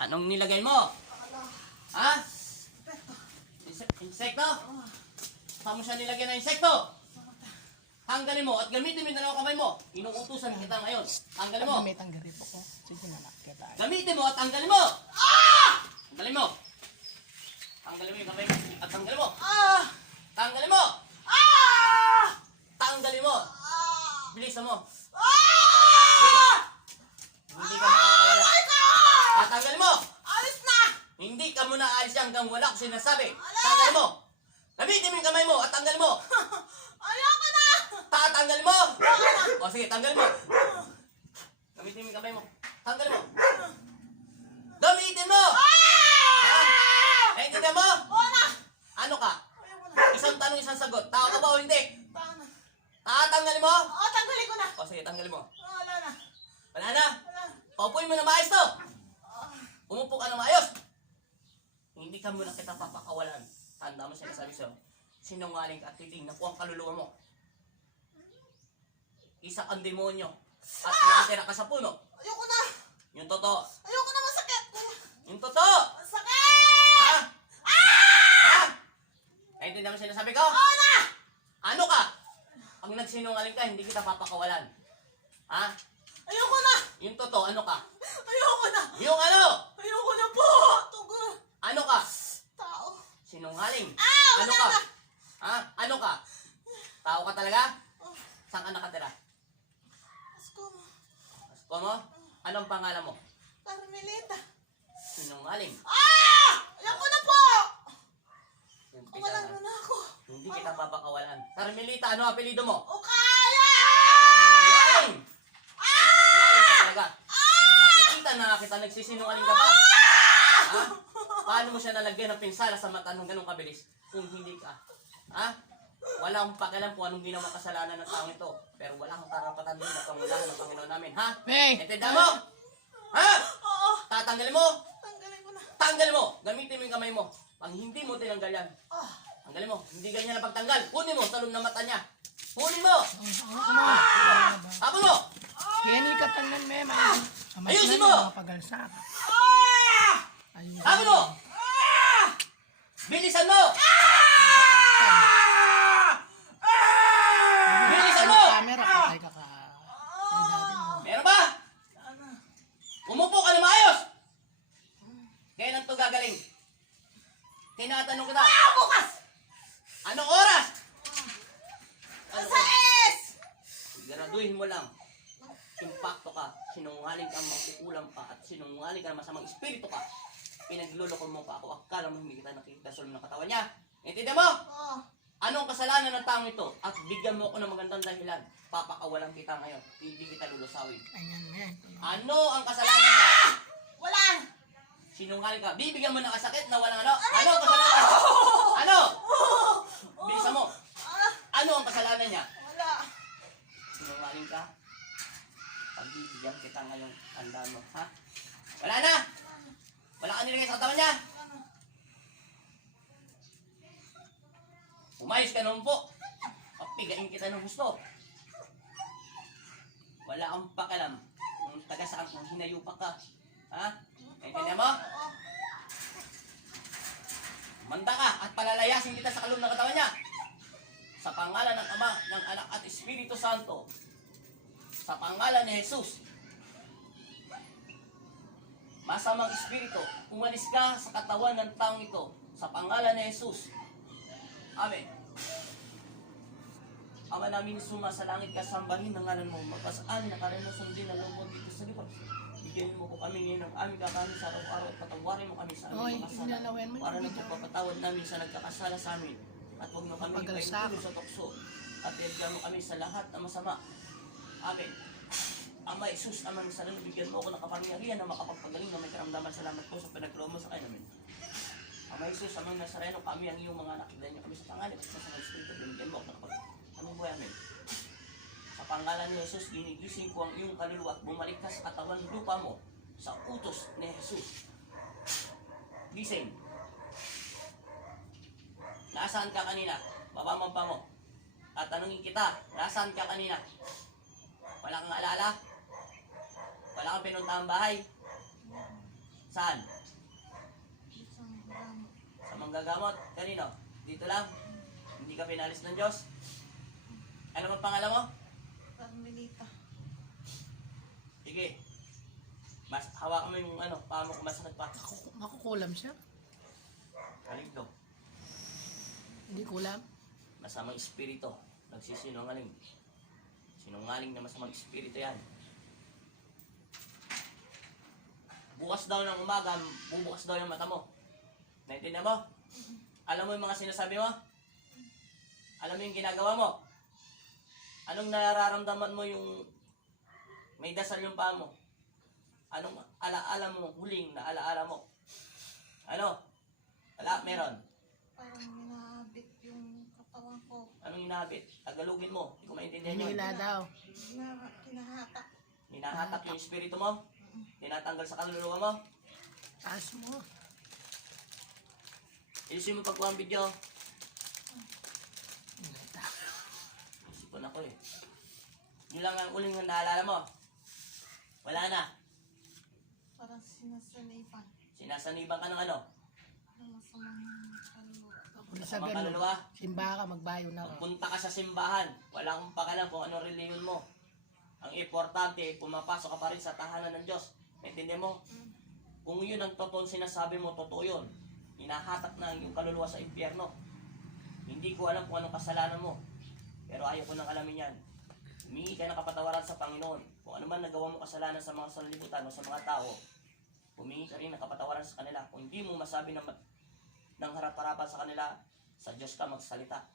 Anong nilagay mo? Ha? Insekto? Saan mo siya nilagyan ng insekto? Tanggalin mo at gamitin mo yung dalawang kamay mo. Inuutusan kita ngayon. Tanggalin mo. May tanggalin po ko. Sige na nakita. Gamitin mo at tanggalin mo. Tanggalin mo. Tanggalin mo yung kamay mo at tanggalin mo. Tanggalin mo. Tanggalin mo. Bilisan mo. Hindi ka makakawala. Tanggalin mo. Alis na! Hindi ka muna alis hanggang wala ko sinasabi. Tanggalin mo. Gamitin mo yung kamay mo at tanggalin mo. Ayoko na! Tatanggalin mo. O sige, tanggalin mo. Gamitin mo yung kamay mo. Tanggalin mo. Gamitin mo. Naintindihan mo? Oo na! Ano ka? Ayoko na. Isang tanong, isang sagot. Tao ka ba o hindi? Tama na. Tatanggalin mo. Oo, tanggalin ko na. O sige, tanggalin mo. Wala na. Wala na. Wala. Paupuin mo na maayos to. Umupo ka na maayos. Hindi ka muna kita papakawalan. Tanda mo sinasabi sa'yo. Sinungaling ka at titignan ko ang kaluluwa mo. Isa kang demonyo. At nakatira ka sa puno. Ayoko na. Yung totoo. Ayoko na, masakit. Yung totoo. Masakit! Ha? Ha? Naintindihan mo sinasabi ko? Oo na! Ano ka? Pag nagsinungaling ka, hindi kita papakawalan. Ha? Ayoko na! Yung totoo, ano ka? Ayoko na! Yung ano? Ayoko na po! Tugo! Ano ka? Tao! Sinungaling. Wala Ano ka? na! Ha? Ano ka? Tao ka talaga? Oh, Saan ka nakatira? Asko mo. Asko mo? Anong pangalan mo? Carmelita. Sinungaling. Ayoko na po! Umpisa Kawalan na. mo na ako. Hindi kita papakawalan. Carmelita, ano apelido mo? O kaya! Sinungaling! Sinungaling ka talaga. Nakikita na kita, nagsisinungaling ka pa. Ha? Paano mo siya nalagyan ng pinsala sa mata nung ganun kabilis? Kung hindi ka. Ha? Wala akong pakialam kung anong ginawa kasalanan ng taong ito. Pero wala akong karapatan din na pangunahan ng Panginoon namin. Ha? Hey! Intindihan mo? Ha? Oo! Tatanggalin mo? Tanggalin ko na. Tanggalin mo! Gamitin mo yung kamay mo. Pag hindi mo tinanggal yan, Ah! tanggalin mo. Hindi ganyan na pagtanggal. Kunin mo sa loob ng mata niya. Kunin mo! Tapon mo! Kini katangan me Ayusin mo! Pagalsak. Ayusin Tapon mo! Bilisan mo! Bilisan mo! Camera patay ka ka. Ay dati mo. Meron ba? Umupo ka na maayos! Kailan to gagaling? Tinatanong kita. Bukas! Anong oras? Sais! Siguraduhin mo lang. Impacto ka. Sinungaling ka, makukulam ka. At sinungaling ka, masamang espiritu ka. Pinagluloko mo pa ako. Akala mo hindi kita nakikita sa loob ng katawan niya. Intindihan mo? Oo! Anong kasalanan ng taong ito? At bigyan mo ako ng magandang dahilan. Papakawalan kita ngayon. Hindi kita lulusawin. Ayan me. Ano ang kasalanan niya? Wala! Sinungaling ka. Bibigyan mo ng kasakit na walang ano? Ano ang kasalanan? Ano? Bilisan mo. Ano ang kasalanan niya? Wala! Sinungaling ka. Pagbibigyan kita ngayon. Tandaan mo. Ha? Wala na! Wala ka nilagay sa katawan niya. Umayos ka naman po. Papigain kita ng gusto. Wala kang pakalam. Kung taga saan kung hinayupak ka. Ha? Naintindihan mo? Manda ka at palalayasin kita sa kaloob ng katawan niya. Sa pangalan ng Ama, ng Anak at Espiritu Santo. Sa pangalan ni Jesus. Masamang espiritu, umalis ka sa katawan ng taong ito. Sa pangalan ni Jesus. Amen. Ama namin suma sa langit, kasambahin ng ngalan mo. Magpasaan na karenosong din na loob dito sa lupa. Bigyan mo po kami ngayon ng aming kakanin sa araw-araw at patawarin mo kami sa Oy, aming mga kasala. inalawan mo yung Para na video. pagpapatawad namin sa nagkakasala sa amin. At huwag mo kami Pagalsak. ipahintulot sa tukso. At ilagyan mo kami sa lahat na masama. Amen. Ama Jesus, Ama ng Salud, bigyan mo ako ng kapangyarihan na makapagpagaling na may karamdaman. Salamat po sa pinagloom mo sa kanya namin. Ama Jesus, Ama ng Nazareno, kami ang iyong mga anak. Dahil niyo kami sa pangalan at sa mga Espiritu, binigyan mo ako ng kapag-aming buhay. Amen. Sa pangalan ni Jesus, ginigising ko ang iyong kaluluwa at bumalik ka sa katawan lupa mo sa utos ni Jesus. Gising. Nasaan ka kanina? Babamampa mo. At tanungin kita, nasaan ka kanina? Wala kang alala? Wala kang pinuntahang bahay? Saan? Isang gamot. Sa manggagamot. Kanino? Dito lang? Hindi ka pinalis ng Diyos? Ano bang pangalan mo? Carmelita. Sige. Mas hawakan mo yung ano, paa mo kung masakit pa. Makukulam siya. Kaligdo. Hindi kulam. Masamang espiritu. Nagsisinungaling. Sinungaling na masamang espiritu yan. Bukas daw ng umaga, bubukas daw yung mata mo. Naintindihan mo? Alam mo yung mga sinasabi mo? Alam mo yung ginagawa mo? Anong nararamdaman mo yung may dasal yung paa mo? Anong alaala mo, huling na alaala mo? Ano? Wala, meron. Parang minabit yung katawan ko. Anong inahabit? Tagalogin mo. Hindi ko maintindihan yun. Hinila daw. Kinahatak. Hinahatak yung espiritu mo? Tinatanggal sa kaluluwa mo? Taas mo. Ilisin mo pagkuha ang video. Hinila. Isipon ako eh. Yun lang ang uling na naalala mo. Wala na. Parang sinasanipan. Sinasaniban ka ng ano? Ng masamang kaluluwa. Kung sa Masamang ganun, kaluluwa. simba ka, magbayo na ka. Magpunta ka sa simbahan. Wala kang pakalam kung anong reliyon mo. Ang importante, pumapasok ka pa rin sa tahanan ng Diyos. Naintindihan mo? Kung yun ang totoong sinasabi mo, totoo yun. Hinahatak na yung kaluluwa sa impyerno. Hindi ko alam kung anong kasalanan mo. Pero ayaw ko nang alamin yan. Humingi ka ng kapatawaran sa Panginoon. Kung ano man nagawa mo kasalanan sa mga sanlibutan o sa mga tao, humingi ka rin ng kapatawaran sa kanila. Kung hindi mo masabi ng harap-harapan sa kanila, sa Diyos ka magsalita.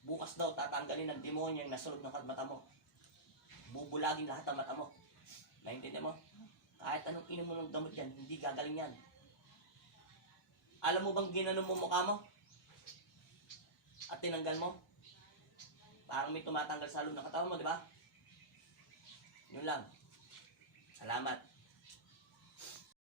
Bukas daw tatanggalin ng demonyo yung nasulog ng mata mo. Bubulagin lahat ng mata mo. Naintindihan mo? Kahit anong inom mo ng gamot yan, hindi gagaling yan. Alam mo bang ginanon mo mukha mo? At tinanggal mo? Parang may tumatanggal sa loob ng katawan mo, di ba? Yun lang. Salamat.